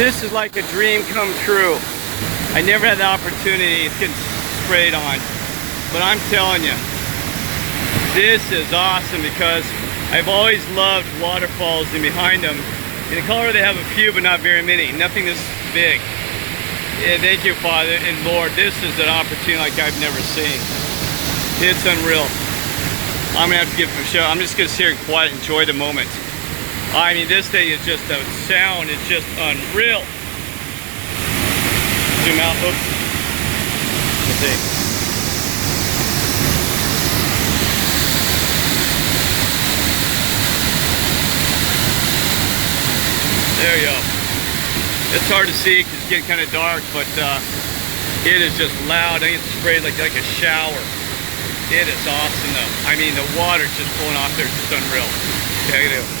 This is like a dream come true. I never had the opportunity. It's getting sprayed on. But I'm telling you, this is awesome because I've always loved waterfalls and behind them. In Colorado they have a few, but not very many. Nothing this big. Yeah, thank you, Father and Lord. This is an opportunity like I've never seen. It's unreal. I'm gonna have to give it a show. I'm just gonna sit here and quiet, enjoy the moment. I mean, this thing is just, the sound is just unreal. Zoom out, oops. Let's see. There you go. It's hard to see because it's getting kind of dark, but it is just loud. I get sprayed like a shower. It is awesome though. I mean, the water's just pulling off there. It's just unreal. Okay, I gotta go.